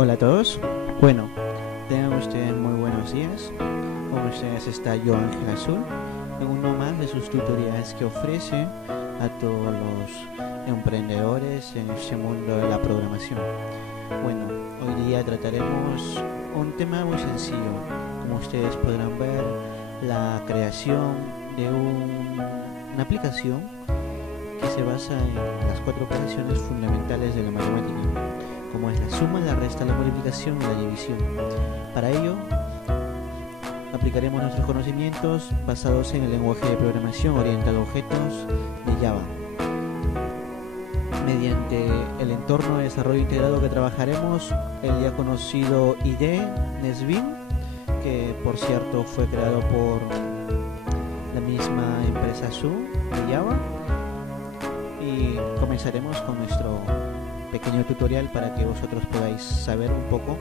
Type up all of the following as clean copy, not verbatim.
Hola a todos. Bueno, tengan ustedes muy buenos días. Con ustedes está yo, Ángel Azul, en uno más de sus tutoriales que ofrece a todos los emprendedores en este mundo de la programación. Bueno, hoy día trataremos un tema muy sencillo. Como ustedes podrán ver, la creación de una aplicación que se basa en las 4 operaciones fundamentales de la matemática, como es la suma, la resta, la multiplicación y la división. Para ello, aplicaremos nuestros conocimientos basados en el lenguaje de programación orientado a objetos de Java. Mediante el entorno de desarrollo integrado que trabajaremos, el ya conocido IDE NetBeans, que por cierto fue creado por la misma empresa SU de Java, y comenzaremos con nuestro pequeño tutorial para que vosotros podáis saber un poco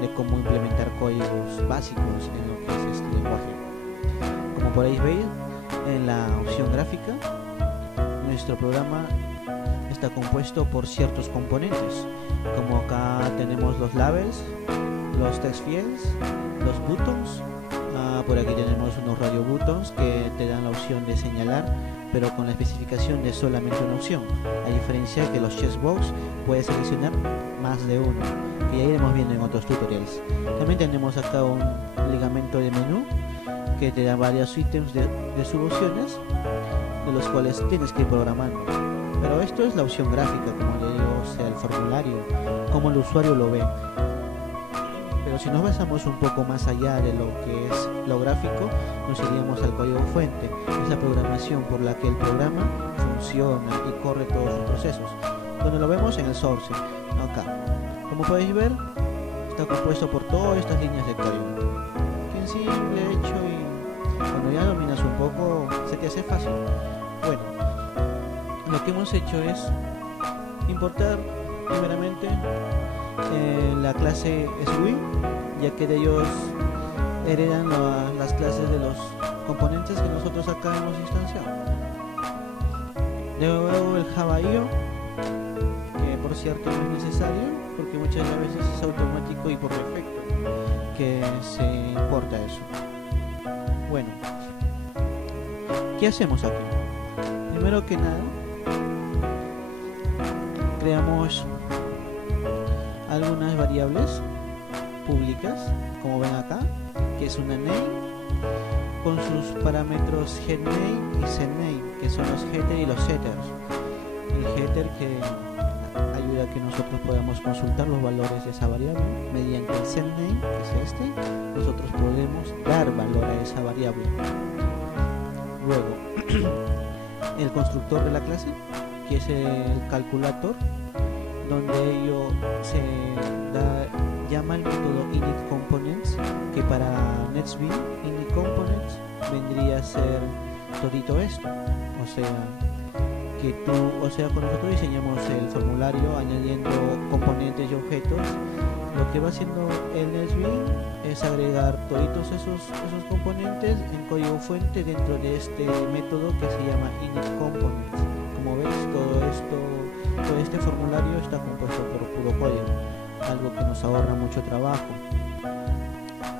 de cómo implementar códigos básicos en lo que es este lenguaje. Como podéis ver en la opción gráfica, nuestro programa está compuesto por ciertos componentes, como acá tenemos los labels, los text fields, los buttons. Por aquí tenemos unos radio buttons que te dan la opción de señalar, pero con la especificación de solamente una opción, a diferencia que los checkbox puedes seleccionar más de uno, que ya iremos viendo en otros tutoriales. También tenemos acá un ligamento de menú que te da varios ítems de soluciones, de los cuales tienes que ir programando. Pero esto es la opción gráfica, como le digo, o sea, el formulario, como el usuario lo ve. Pero si nos basamos un poco más allá de lo que es lo gráfico, nos iríamos al código fuente. Es la programación por la que el programa funciona y corre todos sus procesos, donde lo vemos en el source, acá. Como podéis ver, está compuesto por todas estas líneas de código, que en simple hecho, y cuando ya dominas un poco se te hace fácil. Bueno, lo que hemos hecho es importar primeramente la clase SWI, ya que de ellos heredan las clases de los componentes que nosotros acá hemos instanciado. Luego el Java.io, que por cierto no es necesario porque muchas veces es automático y por defecto que se importa eso. Bueno, ¿qué hacemos aquí? Primero que nada, creamos algunas variables públicas, como ven acá, que es una name con sus parámetros getName y setName, que son los getters y los setters. El getter que ayuda a que nosotros podamos consultar los valores de esa variable. Mediante el setName, que es este, nosotros podemos dar valor a esa variable. Luego el constructor de la clase, que es el calculator, donde ello llama el método initComponents, que para NetBeans initComponents vendría a ser todito esto, o sea que con nosotros diseñamos el formulario añadiendo componentes y objetos. Lo que va haciendo el NetBeans es agregar toditos esos componentes en código fuente dentro de este método que se llama initComponents. Como veis, todo este formulario está compuesto por puro código, algo que nos ahorra mucho trabajo.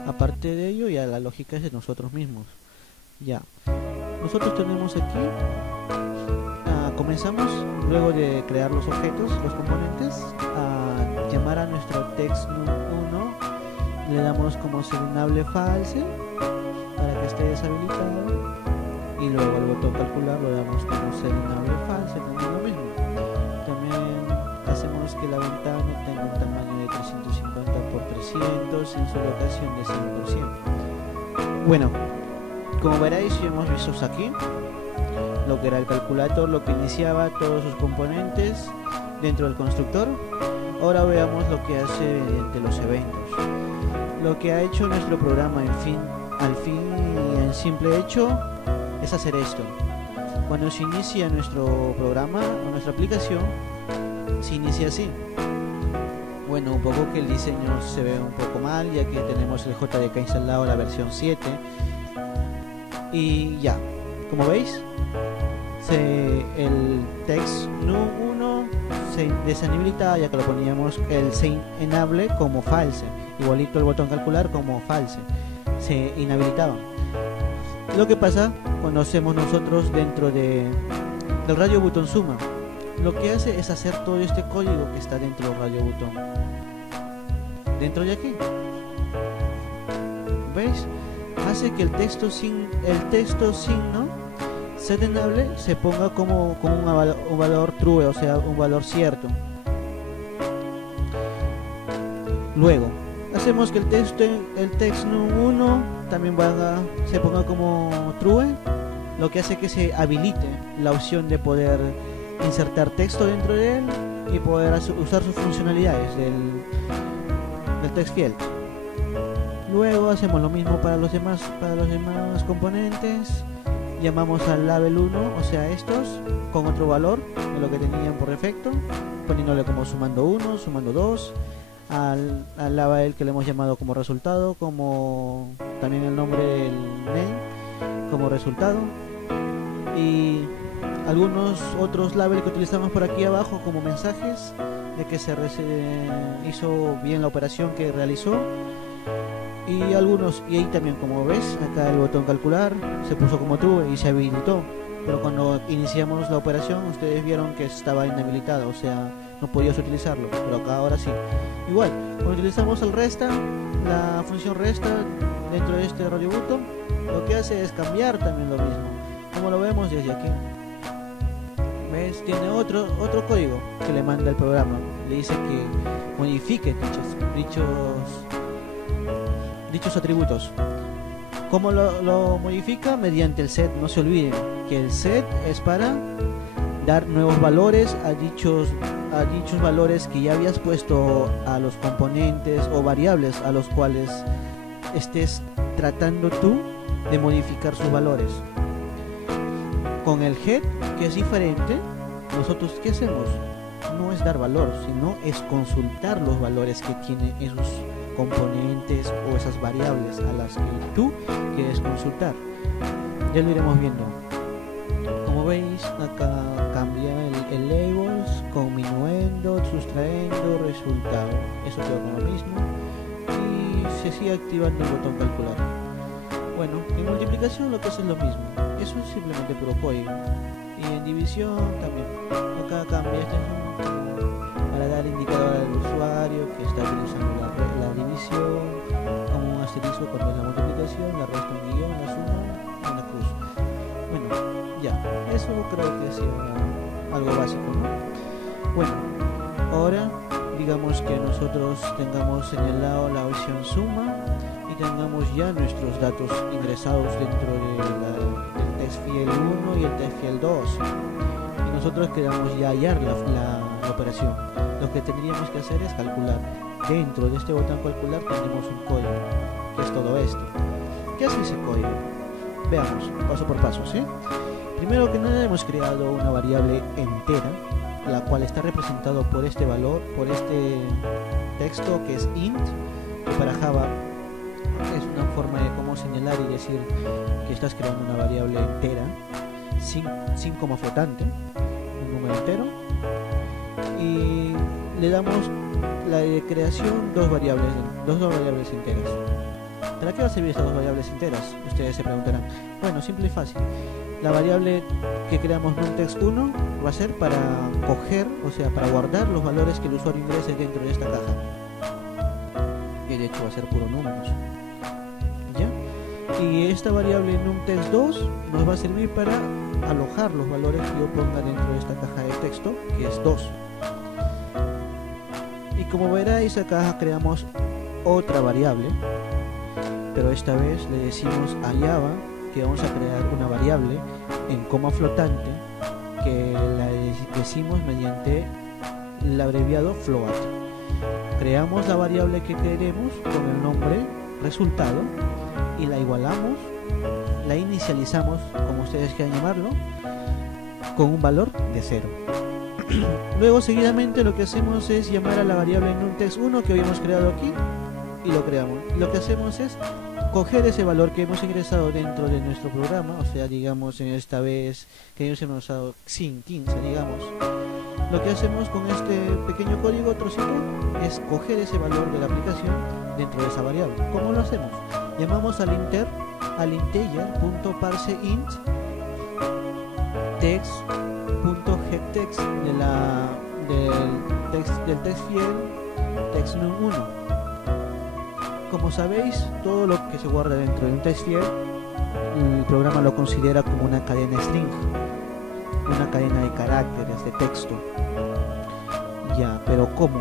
Aparte de ello, ya la lógica es de nosotros mismos. Ya, nosotros tenemos aquí, comenzamos luego de crear los objetos, los componentes, a llamar a nuestro text num1, le damos como selenable false para que esté deshabilitado, y luego el botón calcular lo damos como selenable false, también lo mismo. También hacemos que la ventana tenga un tamaño de 350 por 300 en su rotación de 100%. Bueno, como veréis, ya hemos visto aquí lo que era el calculator, lo que iniciaba todos sus componentes dentro del constructor. Ahora veamos lo que hace mediante los eventos. Lo que ha hecho nuestro programa, al fin y en simple hecho, es hacer esto. Cuando se inicia nuestro programa o nuestra aplicación, se inicia así. Bueno, un poco que el diseño se ve un poco mal, ya que tenemos el JDK instalado, la versión 7. Y ya, como veis, el text num1 se deshabilitaba, ya que lo poníamos el se enable como false, igualito el botón calcular como false, se inhabilitaba. Lo que pasa cuando hacemos nosotros dentro del radio botón suma, lo que hace es hacer todo este código que está dentro del radio botón, dentro de aquí, ¿veis? Hace que el texto signo set enable se ponga como un valor true, o sea, un valor cierto. Luego hacemos que el text 1 también se ponga como true, lo que hace que se habilite la opción de poder insertar texto dentro de él y poder usar sus funcionalidades del text field. Luego hacemos lo mismo para los demás componentes. Llamamos al label 1, o sea estos, con otro valor de lo que tenían por defecto, poniéndole como sumando 1, sumando 2, al label que le hemos llamado como resultado, como también el nombre del name como resultado, y algunos otros labels que utilizamos por aquí abajo como mensajes de que se hizo bien la operación que realizó. Y ahí también, como ves, acá el botón calcular se puso como true y se habilitó, pero cuando iniciamos la operación ustedes vieron que estaba inhabilitado, o sea, no podías utilizarlo, pero acá ahora sí. Igual, cuando utilizamos el resta, la función resta dentro de este radio button, lo que hace es cambiar también lo mismo, como lo vemos desde aquí. ¿Ves? Tiene otro código que le manda el programa, le dice que modifique dichos atributos. ¿Cómo lo modifica? Mediante el set. No se olviden que el set es para dar nuevos valores a dichos valores que ya habías puesto a los componentes o variables a los cuales estés tratando tú de modificar sus valores. Con el head, que es diferente, nosotros ¿qué hacemos? No es dar valor, sino es consultar los valores que tiene esos componentes o esas variables a las que tú quieres consultar. Ya lo iremos viendo. Como veis, acá cambia el labels con minuendo, sustrayendo, resultado. Eso queda con lo mismo y se sigue activando el botón calcular. Bueno, en multiplicación lo que hace es lo mismo. Eso es simplemente puro código. Y en división también. Acá cambia para dar indicador al usuario que está utilizando la división, como un asterisco cuando es la multiplicación, la resta un guión, la suma y una cruz. Bueno, ya, eso creo que es algo básico, ¿no? Bueno, ahora digamos que nosotros tengamos señalado la opción suma y tengamos ya nuestros datos ingresados dentro del test field 1 y el test field 2 y nosotros queramos ya hallar la operación. Lo que tendríamos que hacer es calcular. Dentro de este botón calcular tenemos un código, que es todo esto. ¿Qué hace ese código? Veamos, paso por paso, ¿sí? Primero que nada hemos creado una variable entera, la cual está representado por este valor, por este texto que es int, que para Java es una forma de cómo señalar y decir que estás creando una variable entera, sin coma flotante, un número entero, y le damos la creación dos variables enteras. ¿Para qué va a servir estas dos variables enteras? Ustedes se preguntarán. Bueno, simple y fácil. La variable que creamos numtext1 va a ser para coger, o sea, para guardar los valores que el usuario ingrese dentro de esta caja. Y de hecho va a ser puro números. ¿Ya? Y esta variable numtext2 nos va a servir para alojar los valores que yo ponga dentro de esta caja de texto, que es 2. Y como veréis, acá creamos otra variable, pero esta vez le decimos a Java que vamos a crear una variable en coma flotante que la decimos mediante el abreviado float. Creamos la variable que queremos con el nombre resultado y la igualamos, la inicializamos, como ustedes quieran llamarlo, con un valor de 0. Luego seguidamente lo que hacemos es llamar a la variable numtext1 que habíamos creado aquí y lo creamos. Lo que hacemos es coger ese valor que hemos ingresado dentro de nuestro programa, o sea, digamos en esta vez que hemos usado sin 15, digamos, Lo que hacemos con este pequeño código trocito es coger ese valor de la aplicación dentro de esa variable. ¿Cómo lo hacemos? Llamamos al integer.parseInt text.getText del textfield textNum1. Como sabéis, todo lo que se guarda dentro de un textfield, el programa lo considera como una cadena string, una cadena de caracteres, de texto. Ya, pero ¿cómo?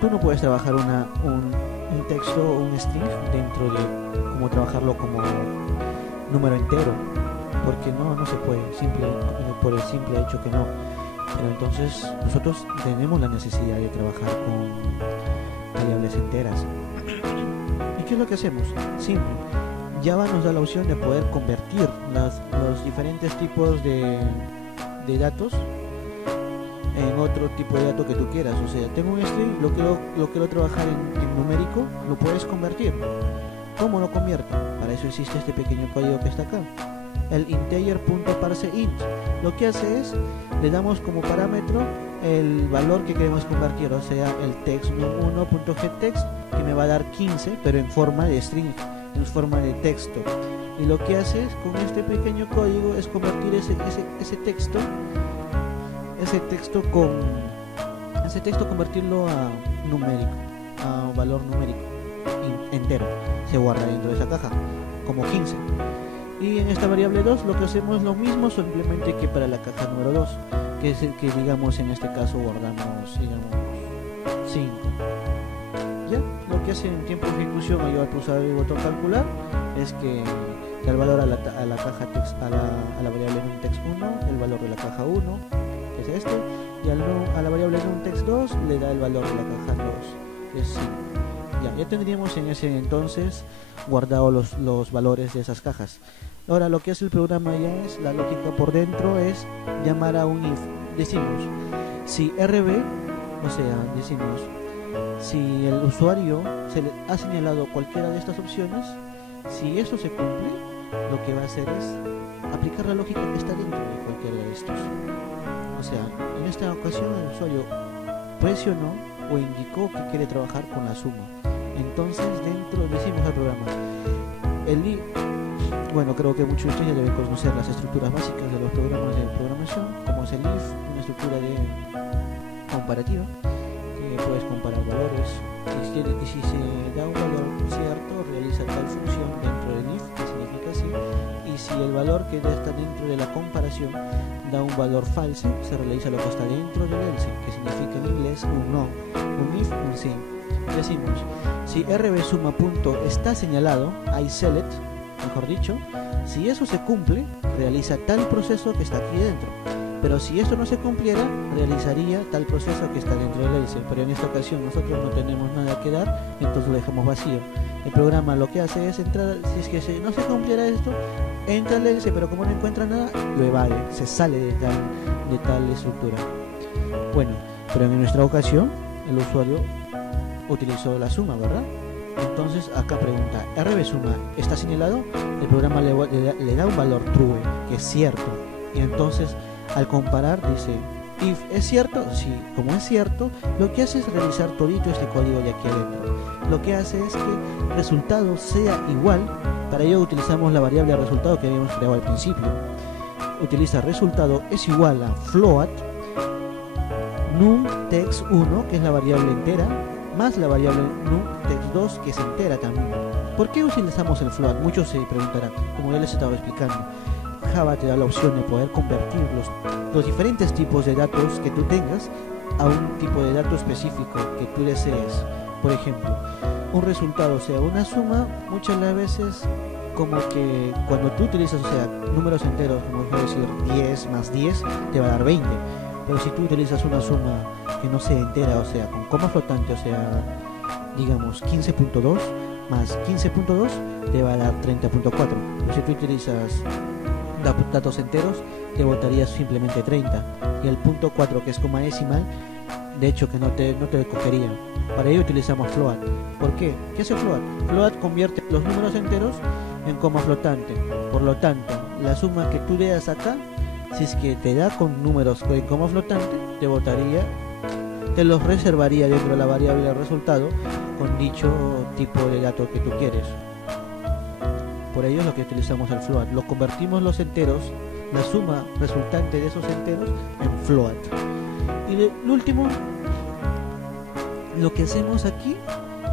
Tú no puedes trabajar un texto o un string dentro de, como trabajarlo como número entero, porque no se puede, por el simple hecho que no. Pero entonces nosotros tenemos la necesidad de trabajar con variables enteras. ¿Y qué es lo que hacemos? Simple. Java nos da la opción de poder convertir los diferentes tipos de datos en otro tipo de dato que tú quieras. O sea, tengo un string, lo quiero trabajar en numérico, lo puedes convertir. ¿Cómo lo convierto? Para eso existe este pequeño código que está acá, el integer.parseInt. Lo que hace es, le damos como parámetro el valor que queremos convertir, o sea, el textNum1.getText, que me va a dar 15, pero en forma de string, en forma de texto. Y lo que hace es, con este pequeño código, es convertir ese texto convertirlo a numérico, a valor numérico entero. Se guarda dentro de esa caja como 15. Y en esta variable 2 lo que hacemos es lo mismo, simplemente que para la caja número 2, que es el que, digamos, en este caso guardamos, digamos, 5. Ya, lo que hace en tiempo de ejecución al llevar pulsar el botón calcular es que da el valor a la caja text, a la variable numText1, el valor de la caja 1, que es este, y a la variable numText2 le da el valor de la caja 2, que es 5. Ya tendríamos en ese entonces guardado los valores de esas cajas. Ahora lo que hace el programa ya es, la lógica por dentro es llamar a un if. Decimos, si RB, o sea, decimos, si el usuario se le ha señalado cualquiera de estas opciones, si esto se cumple, lo que va a hacer es aplicar la lógica que está dentro de cualquiera de estos. O sea, en esta ocasión el usuario presionó o indicó que quiere trabajar con la suma. Entonces dentro decimos al programa, bueno, creo que muchos de ustedes deben conocer las estructuras básicas de los programas de programación, como es el if, una estructura de comparativa, que puedes comparar valores, y si se da un valor cierto, realiza tal función dentro del if, que significa así, y si el valor que está dentro de la comparación da un valor falso, se realiza lo que está dentro del else, que significa en inglés un no, un if, un sí. Decimos, si rbsuma punto está señalado, iSelect, mejor dicho, si eso se cumple, realiza tal proceso que está aquí dentro. Pero si esto no se cumpliera, realizaría tal proceso que está dentro del else. Pero en esta ocasión nosotros no tenemos nada que dar, entonces lo dejamos vacío. El programa lo que hace es entrar, si es que no se cumpliera esto, entra al else, pero como no encuentra nada, lo evade, se sale de tal estructura. Bueno, pero en nuestra ocasión, el usuario utilizó la suma, ¿verdad? Entonces acá pregunta, rbsuma está señalado, el programa le da un valor true, que es cierto, y entonces al comparar dice, if es cierto, sí, como es cierto, lo que hace es realizar todito este código de aquí adentro. Lo que hace es que el resultado sea igual, para ello utilizamos la variable resultado que habíamos creado al principio. Utiliza resultado es igual a float numText1, que es la variable entera, más la variable numText2, que es entera también. ¿Por qué utilizamos el float? Muchos se preguntarán, como ya les estaba explicando. Java te da la opción de poder convertir los diferentes tipos de datos que tú tengas a un tipo de dato específico que tú desees. Por ejemplo, un resultado, o sea, una suma, muchas de las veces, como que cuando tú utilizas, o sea, números enteros, como puedo decir 10 más 10, te va a dar 20. Pero si tú utilizas una suma que no sea entera, o sea, con coma flotante, o sea, digamos 15.2 más 15.2, te va a dar 30.4. Pero si tú utilizas datos enteros, te botaría simplemente 30. Y el punto 4, que es coma decimal, de hecho que no te cogería. Para ello utilizamos float. ¿Por qué? ¿Qué hace float? Float convierte los números enteros en coma flotante. Por lo tanto, la suma que tú veas acá, si es que te da con números en coma flotante, te los reservaría dentro de la variable de resultado con dicho tipo de dato que tú quieres. Por ello es lo que utilizamos el float. Lo convertimos los enteros, la suma resultante de esos enteros, en float. Y el último, lo que hacemos aquí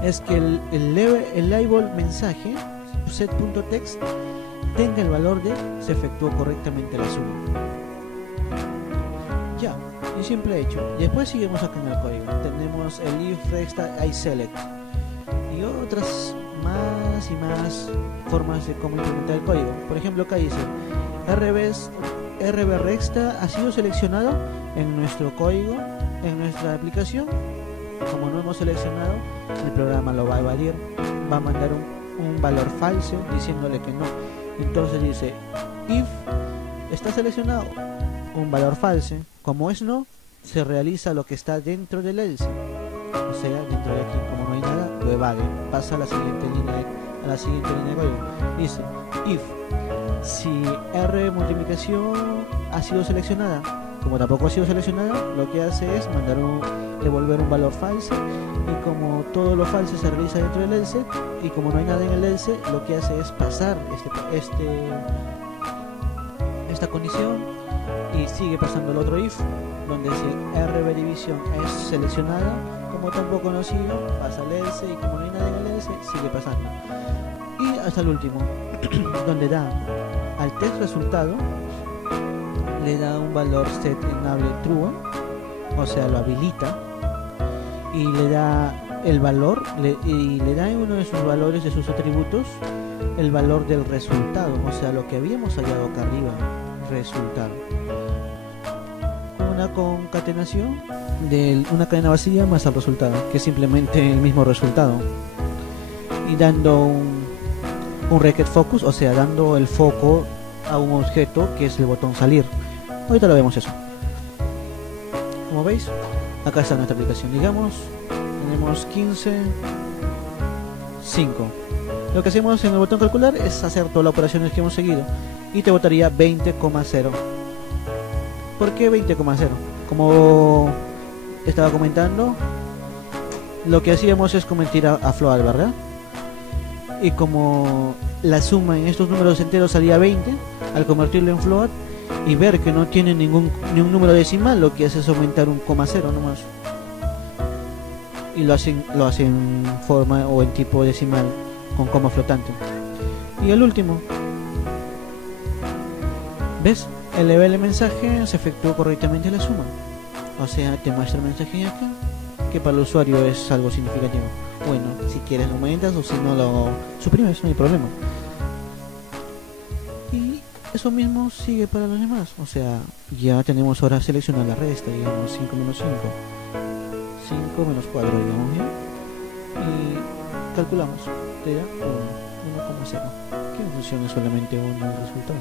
es que el label mensaje set.text tenga el valor de se efectuó correctamente la suma. Ya, y simple hecho. Después seguimos acá en el código. Tenemos el if resta iSelect y otras más y más formas de cómo implementar el código. Por ejemplo, acá dice rbrexta ha sido seleccionado en nuestro código, en nuestra aplicación. Como no hemos seleccionado, el programa lo va a evadir, va a mandar un valor falso diciéndole que no. Entonces dice if está seleccionado, un valor falso. Como es no, se realiza lo que está dentro del else, o sea, dentro de aquí. Como no hay nada, lo evade, pasa a la siguiente línea de código. Dice if si r multiplicación ha sido seleccionada, como tampoco ha sido seleccionada, lo que hace es devolver un valor falso, y como todo lo falso se realiza dentro del else, y como no hay nada en el else, lo que hace es pasar esta condición, y sigue pasando el otro if, donde si rb división es seleccionada, como tampoco no sigue, pasa el else, y como no hay nada en el else, sigue pasando. Y hasta el último, donde da al test resultado, le da un valor set enable true, o sea, lo habilita, y le da el valor, y le da en uno de sus valores, de sus atributos, el valor del resultado, o sea, lo que habíamos hallado acá arriba, resultado. Una concatenación de una cadena vacía más el resultado, que es simplemente el mismo resultado, y dando un record focus, o sea, dando el foco a un objeto que es el botón salir. Ahorita lo vemos eso. Como veis, acá está nuestra aplicación. Digamos, tenemos 15.5. Lo que hacemos en el botón calcular es hacer todas las operaciones que hemos seguido, y te botaría 20,0. ¿Por qué 20,0? Como estaba comentando, lo que hacíamos es convertir a float, ¿verdad? Y como la suma en estos números enteros salía 20, al convertirlo en float y ver que no tiene ni un número decimal, lo que hace es aumentar un coma cero nomás, y lo hacen en forma o en tipo decimal con coma flotante. Y el último, ¿ves? El level de mensaje se efectuó correctamente la suma, o sea, te muestra el mensaje acá, que para el usuario es algo significativo. Bueno, si quieres lo aumentas, o si no lo suprimes, no hay problema. Y eso mismo sigue para los demás, o sea, ya tenemos ahora seleccionar la resta, digamos 5 menos 5, 5 menos 4, digamos, ¿ya? Y calculamos, te da 1,0, que funciona solamente uno el resultado.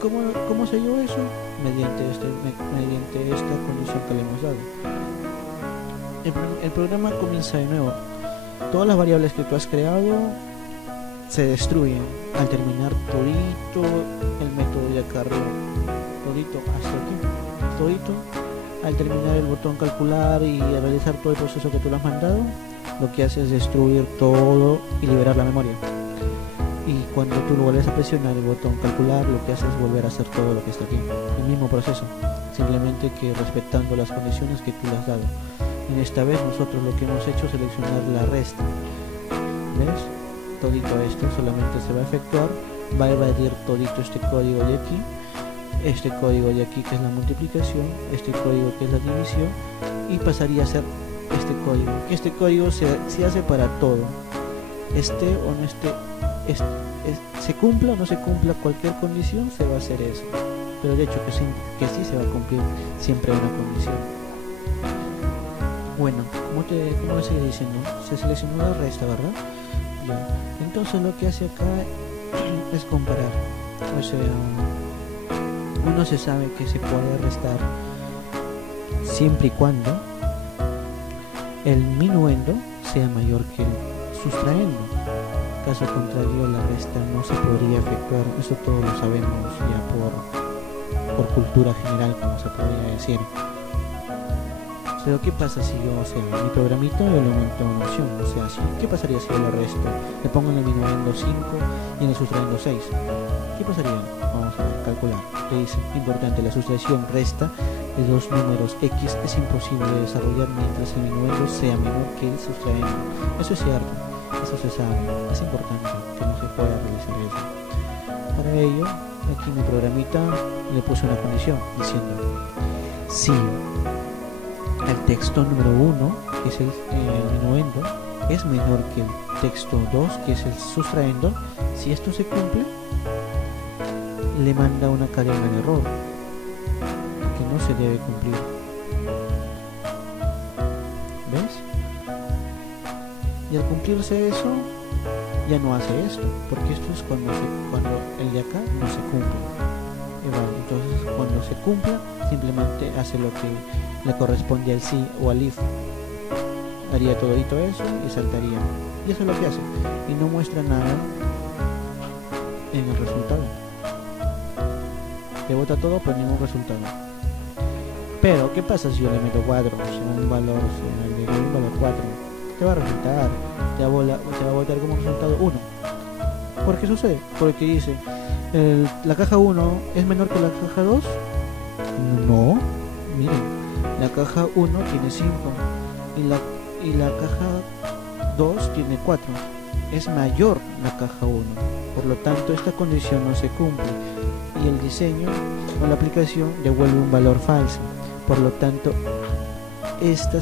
¿Cómo se dio eso? Mediante esta condición que le hemos dado. El programa comienza de nuevo. Todas las variables que tú has creado se destruyen al terminar todito el método de acá arriba, todito hasta aquí, todito. Al terminar el botón calcular y realizar todo el proceso que tú le has mandado, lo que hace es destruir todo y liberar la memoria. Y cuando tú lo vuelves a presionar el botón calcular, lo que hace es volver a hacer todo lo que está aquí, el mismo proceso, simplemente que respetando las condiciones que tú le has dado. En esta vez nosotros lo que hemos hecho es seleccionar la resta. ¿Ves? Todito esto solamente se va a efectuar, va a evadir todito este código de aquí, este código de aquí que es la multiplicación, este código que es la división, y pasaría a ser este código, que este código se hace para todo, esté o no esté, se cumpla o no se cumpla cualquier condición, se va a hacer eso, pero de hecho que sí se va a cumplir siempre una condición. Bueno, como le seguía diciendo, se seleccionó la resta, ¿verdad? Ya. Entonces lo que hace acá es comparar, o sea, uno se sabe que se puede restar siempre y cuando el minuendo sea mayor que el sustraendo. Caso contrario, la resta no se podría efectuar. Eso todos lo sabemos ya por cultura general, como se podría decir. Pero ¿qué pasa si yo, o sea, mi programito yo le aumento una opción? O sea, ¿qué pasaría si yo le resto? Le pongo en el minuendo 5 y en el sustrayendo 6. ¿Qué pasaría? Vamos a calcular. ¿Qué dice? Importante, la sustracción resta de dos números X es imposible de desarrollar mientras el minuendo sea menor que el sustraendo. Eso es cierto, eso se sabe. Es importante que no se pueda realizar eso. Para ello, aquí mi programita le puse una condición diciendo: si el texto número 1, que es el minuendo, es menor que el texto 2, que es el sustraendo, si esto se cumple, le manda una cadena de error que no se debe cumplir. ¿Ves? Y al cumplirse eso, ya no hace esto, porque esto es cuando el de acá no se cumple. Vale, entonces cuando se cumpla, simplemente hace lo que le corresponde al sí o al if. Haría todito eso y saltaría. Y eso es lo que hace. Y no muestra nada en el resultado. Le bota todo, pero ningún resultado. Pero, ¿qué pasa si yo le meto 4? O sea, un valor, o sea, le doy un valor 4. Te va a resultar, te va a botar como resultado 1. ¿Por qué sucede? Porque dice, la caja 1 es menor que la caja 2. No, miren, la caja 1 tiene 5 y la caja 2 tiene 4. Es mayor la caja 1. Por lo tanto, esta condición no se cumple y el diseño o la aplicación devuelve un valor falso. Por lo tanto, esta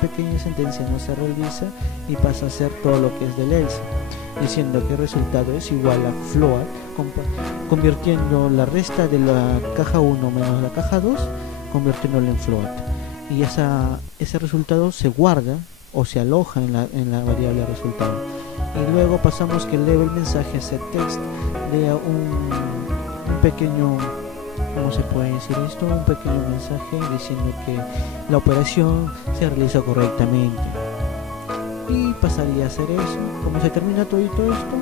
pequeña sentencia no se realiza y pasa a ser todo lo que es del else, diciendo que el resultado es igual a float, convirtiendo la resta de la caja 1 menos la caja 2, convirtiéndolo en float. Y ese resultado se guarda o se aloja en la variable resultado. Y luego pasamos que eleve el mensaje a setText de un pequeño, ¿cómo se puede decir esto? Un pequeño mensaje diciendo que la operación se realizó correctamente. Y pasaría a hacer eso. Como se termina todito esto,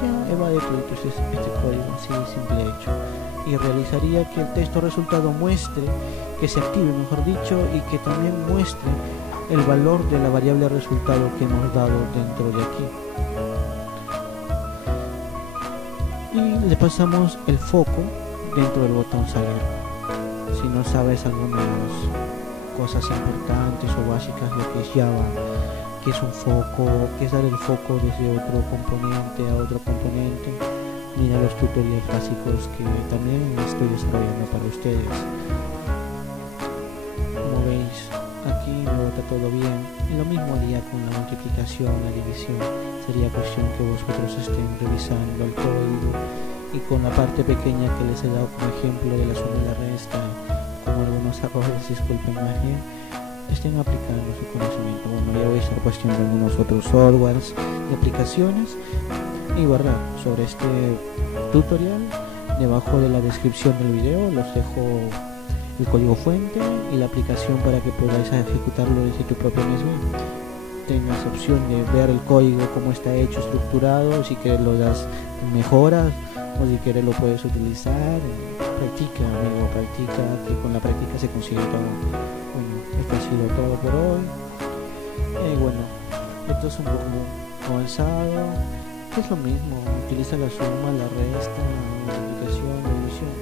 ya evade todito este código así simple hecho. Y realizaría que el texto resultado muestre, que se active mejor dicho, y que también muestre el valor de la variable resultado que hemos dado dentro de aquí. Y le pasamos el foco dentro del botón salir. Si no sabes algunas cosas importantes o básicas, lo que es Java, que es un foco, que es dar el foco desde otro componente a otro componente, mira los tutoriales básicos que también estoy desarrollando para ustedes. Como veis, aquí me bota todo bien. Y lo mismo haría con la multiplicación, la división. Sería cuestión que vosotros estén revisando el código y con la parte pequeña que les he dado como ejemplo de la suma y la resta, como algunos errores, disculpen más bien, estén aplicando su conocimiento. Bueno, ya voy a estar cuestionando algunos otros softwares y aplicaciones, y verdad, sobre este tutorial debajo de la descripción del video los dejo el código fuente y la aplicación para que podáis ejecutarlo desde tu propio NetBeans. Tengas opción de ver el código como está hecho, estructurado, si quieres lo das mejoras o si quieres lo puedes utilizar. Practica, amigo, practica, que con la práctica se consigue todo. Bueno, esto ha sido todo por hoy. Bueno, esto es un poco avanzado, es lo mismo, utiliza la suma, la resta, la multiplicación, la división.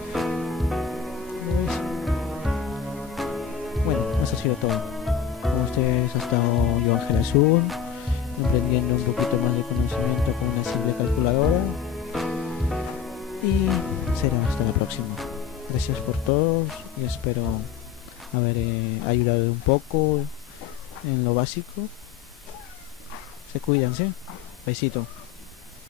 Bueno, eso ha sido todo. Con ustedes ha estado yo, Ángel Azul, aprendiendo un poquito más de conocimiento con una simple calculadora. Y será hasta la próxima. Gracias por todos y espero haber ayudado un poco en lo básico. Se cuidan, ¿sí? Besito.